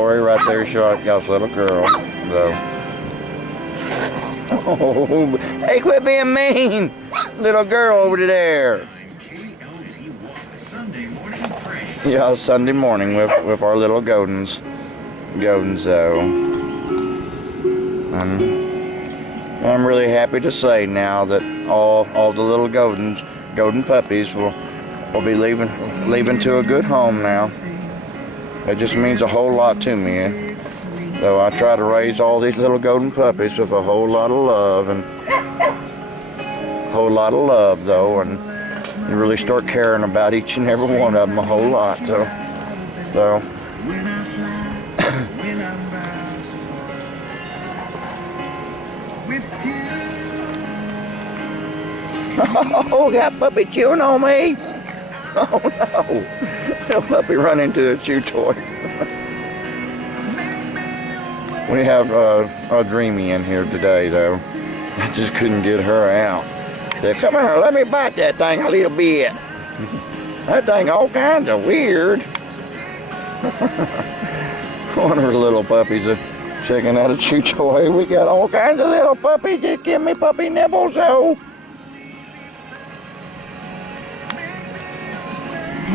Lori right there, she got a little girl. So. Oh, hey, quit being mean, little girl over there. Yeah, Sunday morning with our little Godins though. And I'm really happy to say now that all the little Godin puppies will be leaving to a good home now. It just means a whole lot to me. So I try to raise all these little Godin puppies with a whole lot of love though, and you really start caring about each and every one of them a whole lot. So. Oh, got puppy chewing on me. Oh no, little puppy run into a chew toy. We have a Dreamy in here today though. I just couldn't get her out. Said, come here, let me bite that thing a little bit. That thing all kinds of weird. One of her little puppies are checking out a chew toy. We got all kinds of little puppies that give me puppy nibbles, so.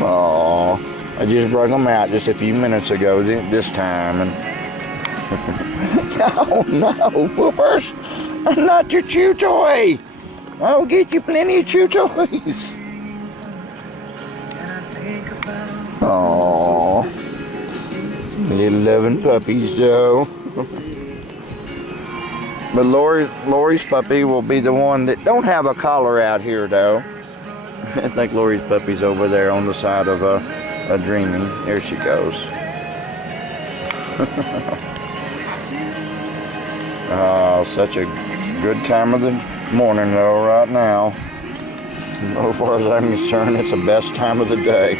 Oh, I just brought them out just a few minutes ago this time. And oh no, Poopers, I'm not your chew toy. I'll get you plenty of chew toys. Oh, little loving puppies though. But Lori's puppy will be the one that don't have a collar out here though. I think Lori's puppy's over there on the side of a Dreamy. There she goes. Oh, such a good time of the morning though right now. As far as I'm concerned, it's the best time of the day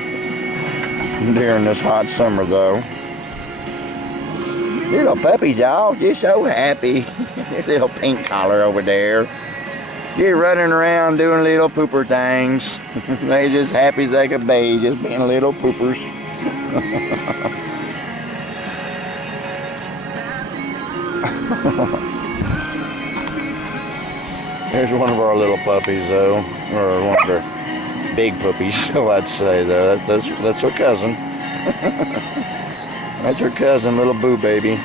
during this hot summer though. Little puppies all just so happy. There's little pink collar over there. Just running around doing little pooper things. They just happy as they could be, just being little poopers. There's one of our little puppies though, or one of our big puppies, so I'd say though. That's her cousin. That's her cousin, little Boo Baby.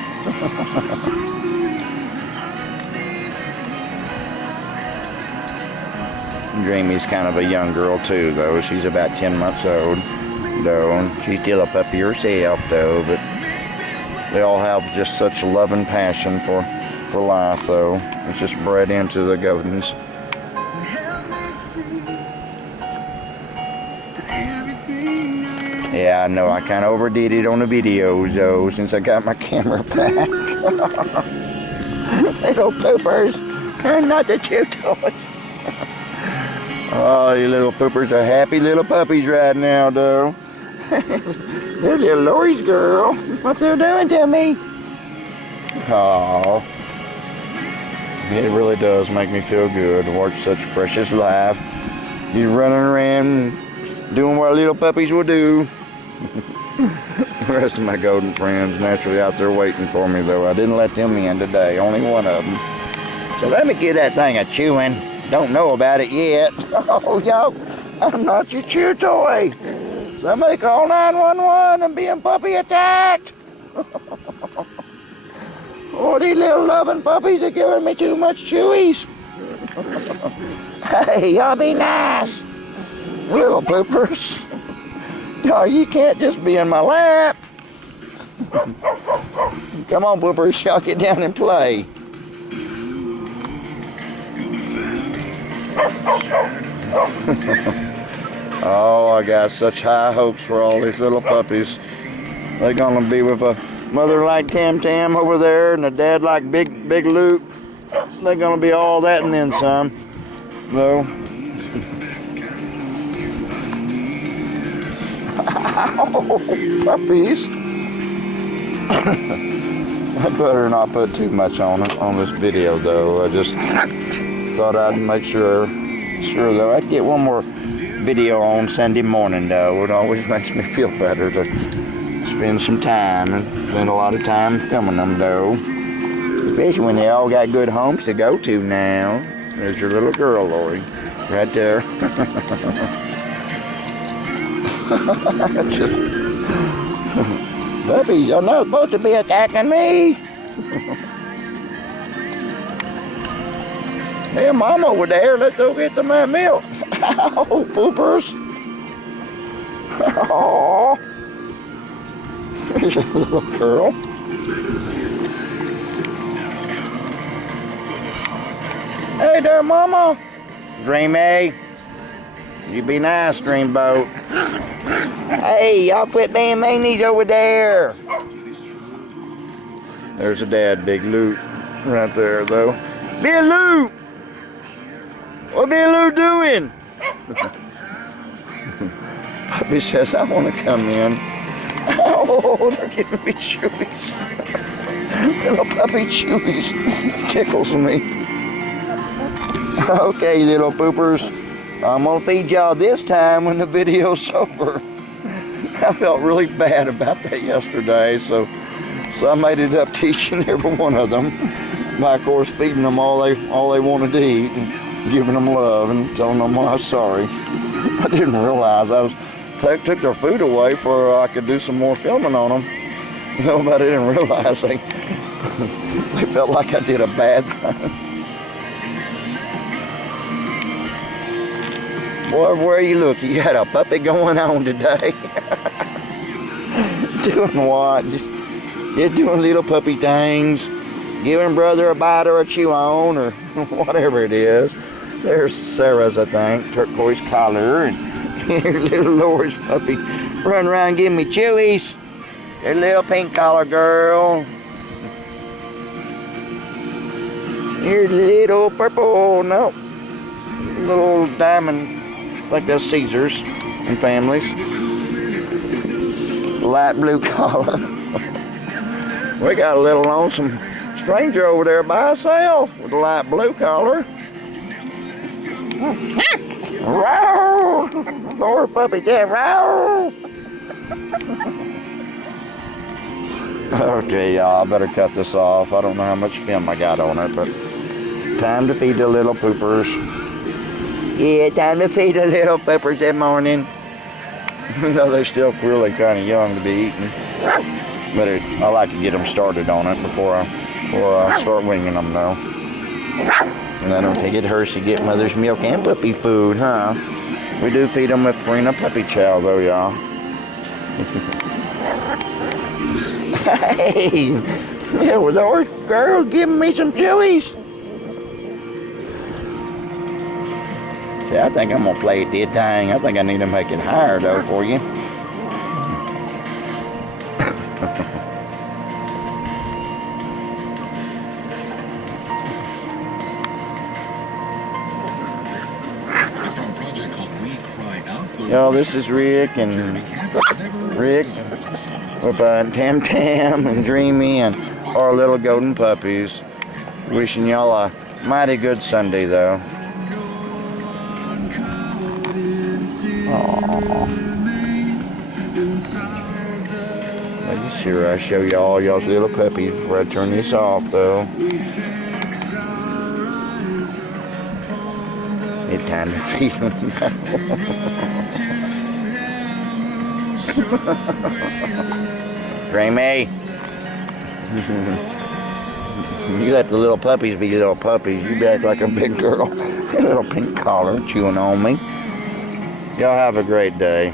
Dreamy's kind of a young girl too though. She's about 10 months old though. She's still a puppy herself though, but they all have just such love and passion for life though. It's just bred into the Godins. Yeah, I know I kind of overdid it on the videos though, since I got my camera back. Little poopers, they're not the chew toys. Oh, you little poopers are happy little puppies right now though. They're little Lori's girl. What they're doing to me. Oh, it really does make me feel good to watch such precious life. He's running around doing what little puppies will do. The rest of my Godin friends naturally out there waiting for me though. I didn't let them in today, only one of them. So let me get that thing a chewing. Don't know about it yet. Oh, yo, I'm not your chew toy. Somebody call 911. I'm being puppy attacked. Oh, these little loving puppies are giving me too much chewies. Hey, y'all be nice. Little poopers. No, you can't just be in my lap. Come on, poopers, y'all get down and play. Oh, I got such high hopes for all these little puppies. They're gonna be with a mother like Tam Tam over there and a dad like Big Luke. They're gonna be all that and then some, though. Ow, puppies. I better not put too much on this video though. I just thought I'd make sure though. I'd get one more video on Sunday morning though. It always makes me feel better to spend some time, and spend a lot of time filming them though. Especially when they all got good homes to go to now. There's your little girl, Lori, right there. Puppies, you're not supposed to be attacking me. Hey, Mama over there, let's go get some of that milk. Oh, poopers. Oh, there's a little girl. Hey there, Mama. Dreamy. You be nice, Dreamboat. Hey, y'all quit being meanies over there. There's a dad, Big Lou, right there, though. Big Lou! What Big Lou doing? Puppy says, I want to come in. Oh, they're giving me chewies. Little puppy chewies. Tickles me. Okay, little poopers. I'm going to feed y'all this time when the video's over. I felt really bad about that yesterday, so I made it up teaching every one of them. By, of course, feeding them all they wanted to eat and giving them love and telling them I'm sorry. I didn't realize I took their food away for I could do some more filming on them. Nobody didn't realize they felt like I did a bad thing. Boy, where you look, you got a puppy going on today. Doing what? Just doing little puppy things. Giving brother a bite or a chew on or whatever it is. There's Sarah's, I think, turquoise collar. And here's little Laura's puppy running around giving me chewies. There's little pink collar girl. Here's little purple, no, little diamond. Like that's Caesars and families. Light blue collar. We got a little lonesome stranger over there by herself with a light blue collar. Row! Poor puppy dead. Row! Okay, y'all, I better cut this off. I don't know how much film I got on it, but time to feed the little poopers. Yeah, time to feed the little peppers that morning. Even though they're still really kind of young to be eaten. But I like to get them started on it before I start winging them, though. And I don't think it hurts to get mother's milk and puppy food, huh? We do feed them with Farina puppy chow, though, y'all. Hey! Yeah, was our girl giving me some chewies? Yeah, I think I'm gonna play it that thing. I think I need to make it higher though for you. Y'all, this is Rick with Tam Tam and Dreamy and our little golden puppies. Wishing y'all a mighty good Sunday though. Making sure I show y'all y'all's little puppies before I turn this off though. It's time to feed them Dreamy. You let the little puppies be little puppies. You act like a big girl. A little pink collar chewing on me. Y'all have a great day.